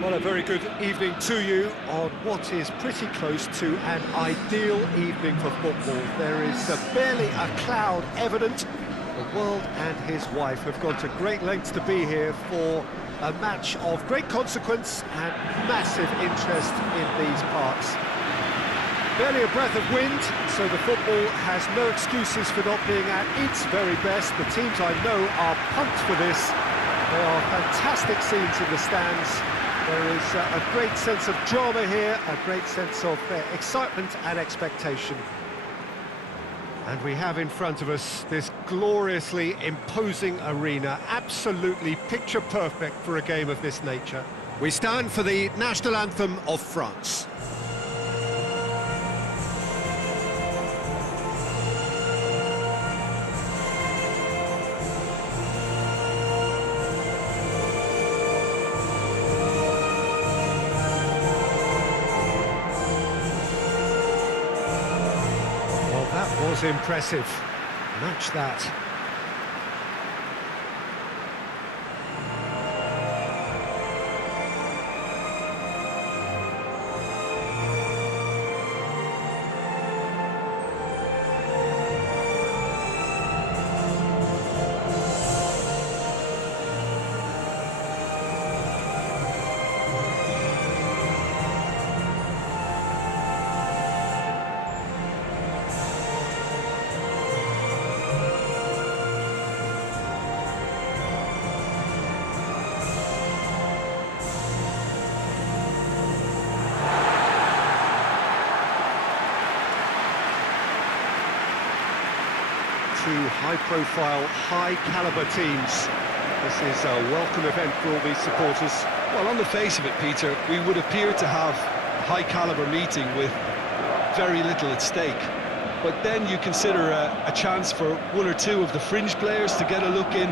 Well, a very good evening to you on what is pretty close to an ideal evening for football. There is barely a cloud evident. The world and his wife have gone to great lengths to be here for a match of great consequence and massive interest in these parts. Barely a breath of wind, so the football has no excuses for not being at its very best. The teams I know are pumped for this. There are fantastic scenes in the stands. There is a great sense of drama here, a great sense of excitement and expectation. And we have in front of us this gloriously imposing arena, absolutely picture perfect for a game of this nature. We stand for the national anthem of France. Was impressive. Match that. Two high-profile, high-caliber teams. This is a welcome event for all these supporters. Well, on the face of it, Peter, we would appear to have a high-caliber meeting with very little at stake. But then you consider a chance for one or two of the fringe players to get a look in,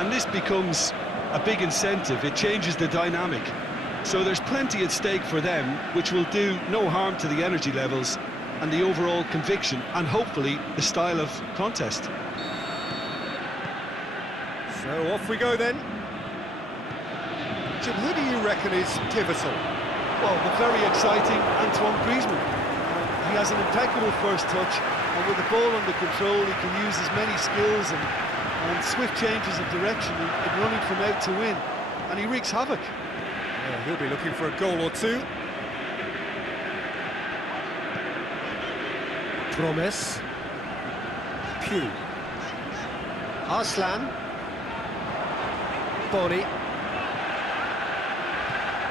and this becomes a big incentive. It changes the dynamic. So there's plenty at stake for them, which will do no harm to the energy levels and the overall conviction, and hopefully the style of contest. So off we go then. Jim, who do you reckon is pivotal? Well, the very exciting Antoine Griezmann. He has an impeccable first touch, and with the ball under control, he can use his many skills and swift changes of direction in running from out to win, and he wreaks havoc. Yeah, he'll be looking for a goal or two. Promise. Pew. Arslan. Boni.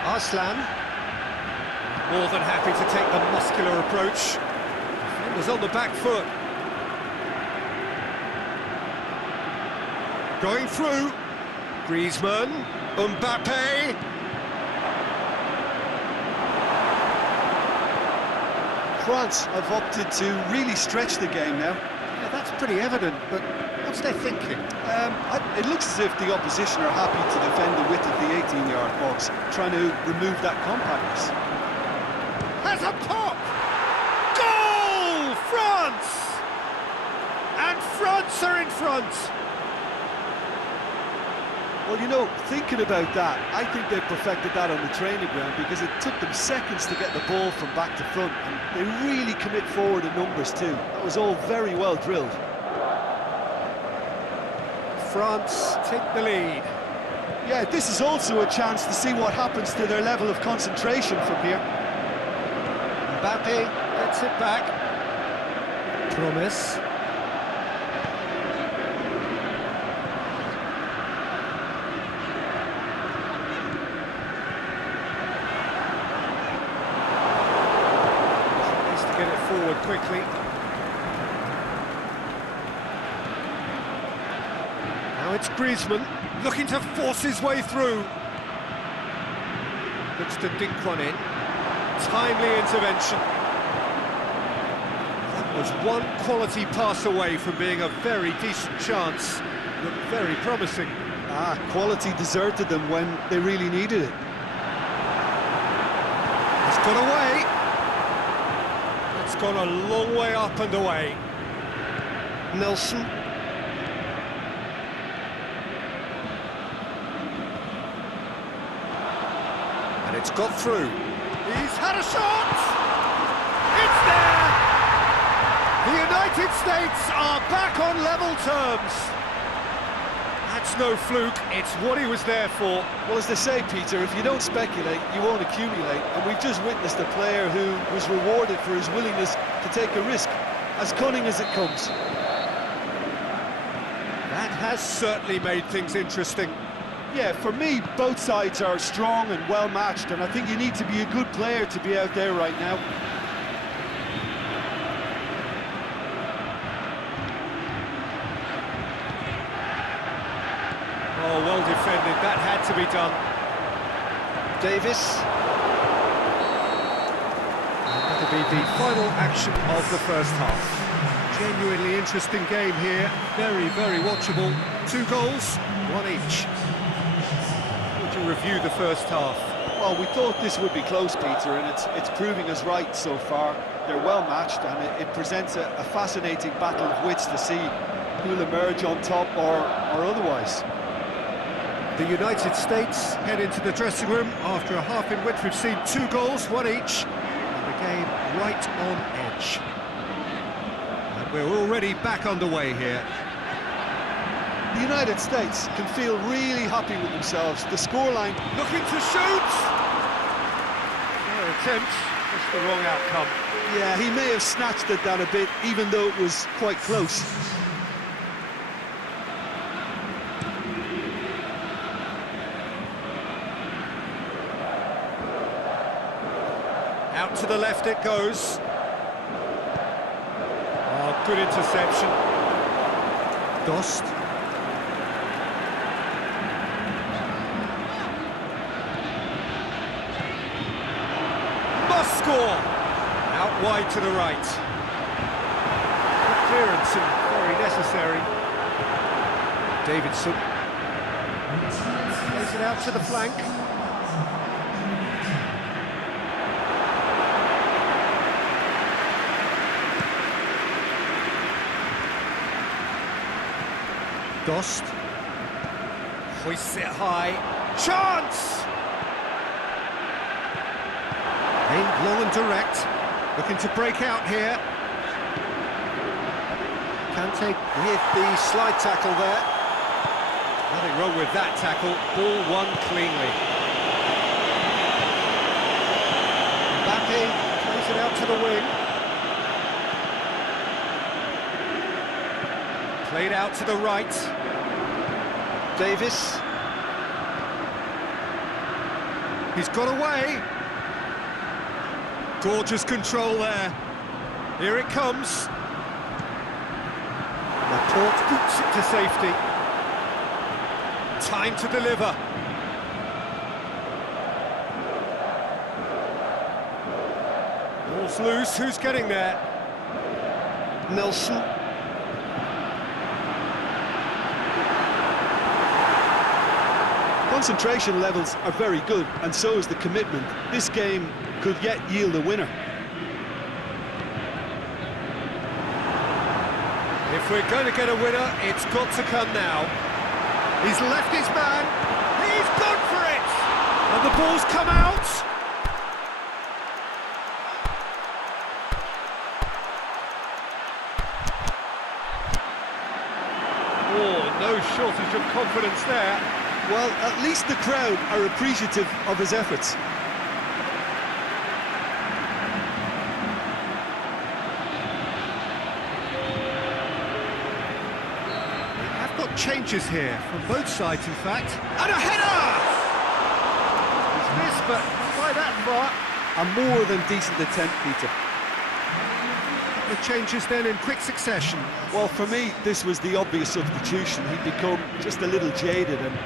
Arslan. More than happy to take the muscular approach. Defenders on the back foot. Going through. Griezmann. Mbappe. France have opted to really stretch the game now. Yeah, that's pretty evident, but what's their thinking? It looks as if the opposition are happy to defend the width of the 18-yard box, trying to remove that compactness. Has a pop! Goal! France! And France are in front! Well, you know, thinking about that, I think they perfected that on the training ground because it took them seconds to get the ball from back to front, and they really commit forward in numbers too. That was all very well drilled. France take the lead. Yeah, this is also a chance to see what happens to their level of concentration from here. Mbappe gets it back. Promise. Forward quickly. Now it's Griezmann looking to force his way through. Looks to dink one in. Timely intervention. That was one quality pass away from being a very decent chance. Looked very promising. Quality deserted them when they really needed it. It's got away. It's gone a long way up and away. Nelson. It's got through. He's had a shot! It's there! The United States are back on level terms. That's no fluke, it's what he was there for. Well, as they say, Peter, if you don't speculate, you won't accumulate. And we've just witnessed a player who was rewarded for his willingness to take a risk, as cunning as it comes. That has certainly made things interesting. Yeah, for me, both sides are strong and well-matched, and I think you need to be a good player to be out there right now. Oh, well defended, that had to be done. Davis. And that'll be the final action of the first half. Genuinely interesting game here, very, very watchable. 2 goals, 1 each. Would you review the first half? Well, we thought this would be close, Peter, and it's proving us right so far. They're well matched, and it presents a fascinating battle of wits to see who'll emerge on top or otherwise. The United States head into the dressing room after a half in which we've seen 2 goals, 1 each, and the game right on edge. And we're already back underway here. The United States can feel really happy with themselves. The scoreline... Looking to shoot! Fair attempt, just the wrong outcome. Yeah, he may have snatched at that a bit, even though it was quite close. Out to the left it goes. Oh, good interception. Dost. Must score! Out wide to the right. Good clearance and very necessary. Davidson. Plays it out to the flank. Dost hoists it high. Chance! Aimed long and direct. Looking to break out here. Kante with the slide tackle there. Nothing wrong with that tackle. Ball won cleanly. Mbappe plays it out to the wing. Played out to the right. Davis. He's got away. Gorgeous control there. Here it comes. Laporte boots it to safety. Time to deliver. Ball's loose. Who's getting there? Nelson. Concentration levels are very good, and so is the commitment. This game could yet yield a winner. If we're going to get a winner, it's got to come now. He's left his man. He's gone for it! And the ball's come out. Oh, no shortage of confidence there. Well, at least the crowd are appreciative of his efforts. We have got changes here from both sides, in fact. And a header! He's missed, but not by that far. A more than decent attempt, Peter. The changes then in quick succession. Well, for me, this was the obvious substitution. He'd become just a little jaded, and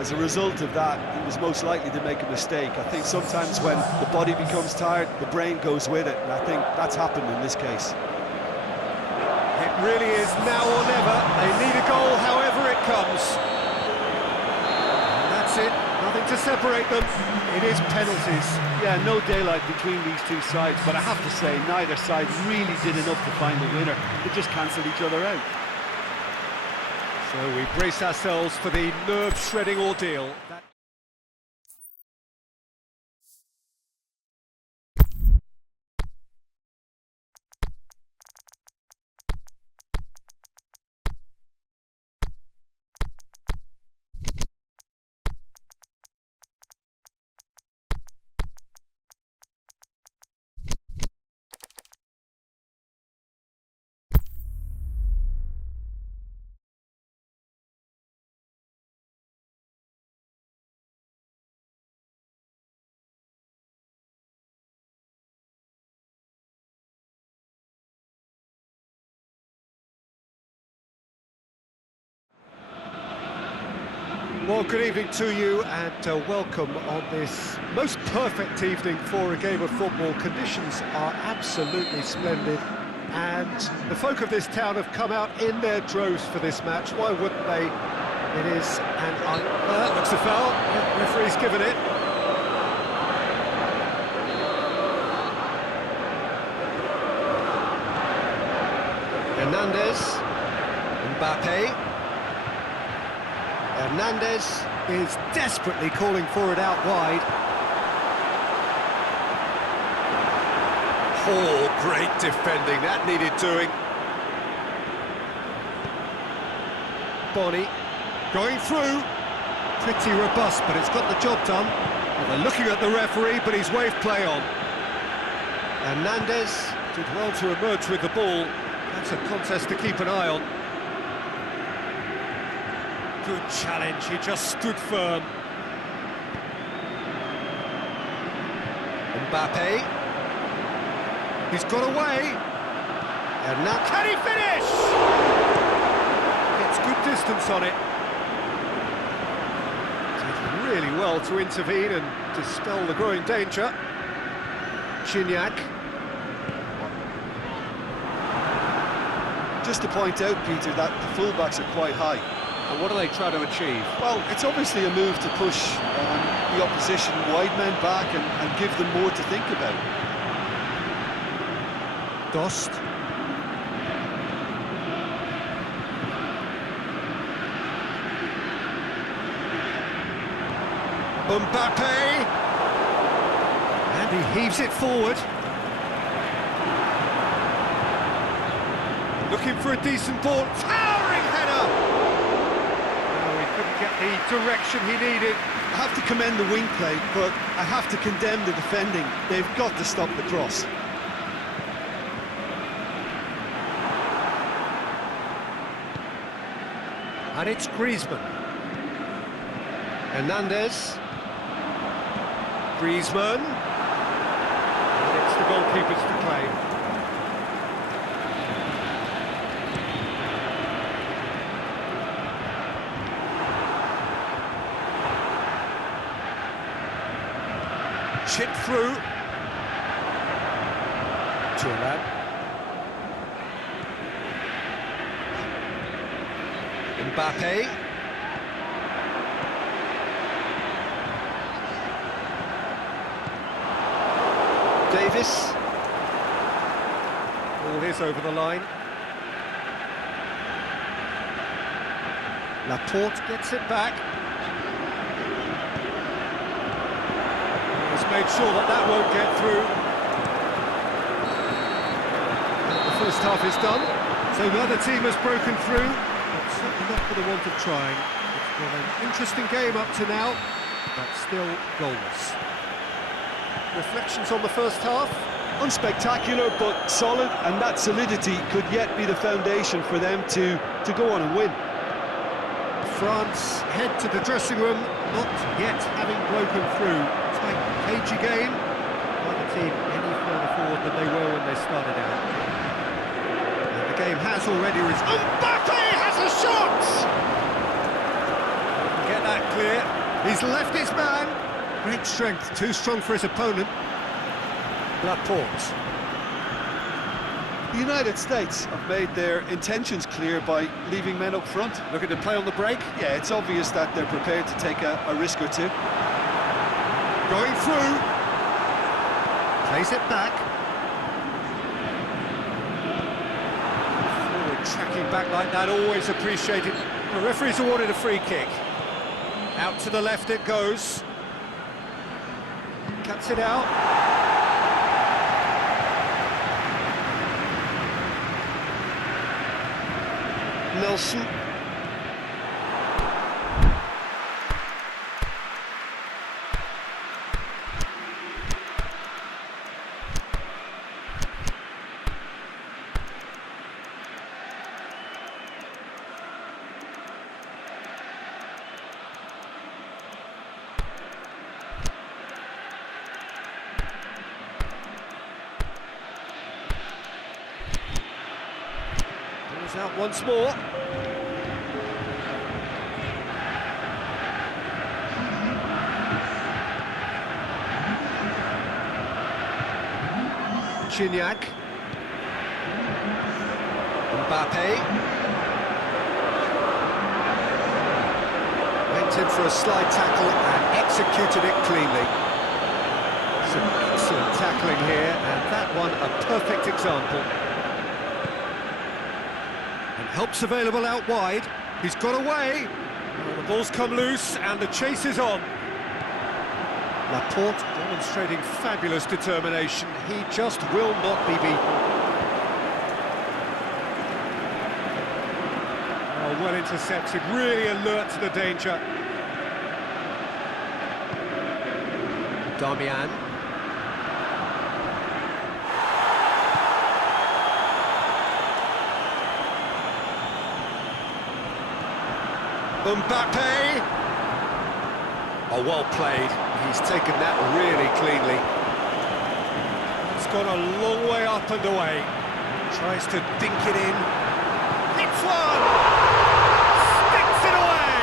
as a result of that, he was most likely to make a mistake. I think sometimes when the body becomes tired, the brain goes with it, and I think that's happened in this case. It really is now or never. They need a goal however it comes. And that's it. Nothing to separate them. It is penalties. Yeah, no daylight between these two sides, but I have to say, neither side really did enough to find the winner. They just cancelled each other out. So we brace ourselves for the nerve-shredding ordeal. Well, good evening to you and welcome on this most perfect evening for a game of football. Conditions are absolutely splendid and the folk of this town have come out in their droves for this match. Why wouldn't they? It is an looks a foul. Yeah, referee's given it. Hernandez, Mbappe. Hernandez is desperately calling for it out wide. Oh, great defending, that needed doing. Bonnie going through, pretty robust, but it's got the job done. Well, they're looking at the referee, but he's waved play on. Hernandez did well to emerge with the ball. That's a contest to keep an eye on. Good challenge, he just stood firm. Mbappe. He's got away. And now can he finish? Gets good distance on it. Did really well to intervene and dispel the growing danger. Gignac. Just to point out, Peter, that the fullbacks are quite high. And what do they try to achieve? Well, it's obviously a move to push the opposition wide men back and give them more to think about. Dost. Mbappe. And he heaves it forward. Looking for a decent ball. Towering header! Couldn't get the direction he needed. I have to commend the wing play, but I have to condemn the defending. They've got to stop the cross. And it's Griezmann. Hernandez. Griezmann. And it's the goalkeepers to claim. Chip through. Thuram. Mbappe. Davis. Ball is over the line. Laporte gets it back. Made sure that won't get through. The first half is done, so the other team has broken through, but certainly not for the want of trying. It's been an interesting game up to now, but still goalless. Reflections on the first half? Unspectacular, but solid, and that solidity could yet be the foundation for them to go on and win. France head to the dressing room, not yet having broken through. Cagey game, neither team any further forward than they were when they started out. And the game has already resumed. Mbappe has a shot! Get that clear. He's left his man. Great strength, too strong for his opponent. Laporte. The United States have made their intentions clear by leaving men up front. Looking to play on the break. Yeah, it's obvious that they're prepared to take a risk or two. Going through, plays it back. Forward tracking back like that, always appreciated. The referee's awarded a free kick. Out to the left it goes. Cuts it out. Nelson. Out once more. Gignac. Mbappe. Went in for a slide tackle and executed it cleanly. Some excellent tackling here, and that one a perfect example. And help's available out wide. He's got away. Well, the ball's come loose and the chase is on. Laporte demonstrating fabulous determination. He just will not be beaten. Oh, well intercepted, really alert to the danger. Darmian. Mbappe! Oh, well played. He's taken that really cleanly. It's gone a long way up and away. Tries to dink it in. Hits one! Sticks it away!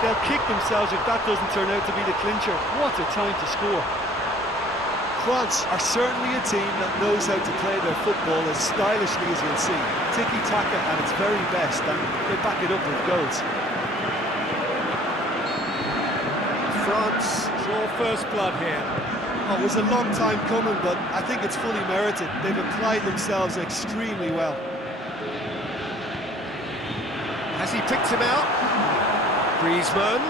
They'll kick themselves if that doesn't turn out to be the clincher. What a time to score. France are certainly a team that knows how to play their football as stylishly as you'll see. Tiki-taka at its very best, and they back it up with goals. France draw first blood here. Oh, it was a long time coming, but I think it's fully merited. They've applied themselves extremely well. Has he picked him out? Griezmann.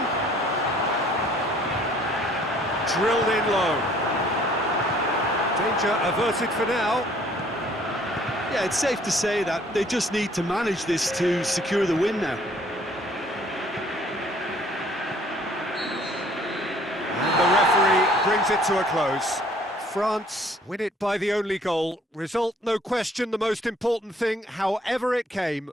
Drilled in low. Danger averted for now. Yeah, it's safe to say that they just need to manage this to secure the win now. And the referee brings it to a close. France win it by the only goal. Result, no question, the most important thing, however it came.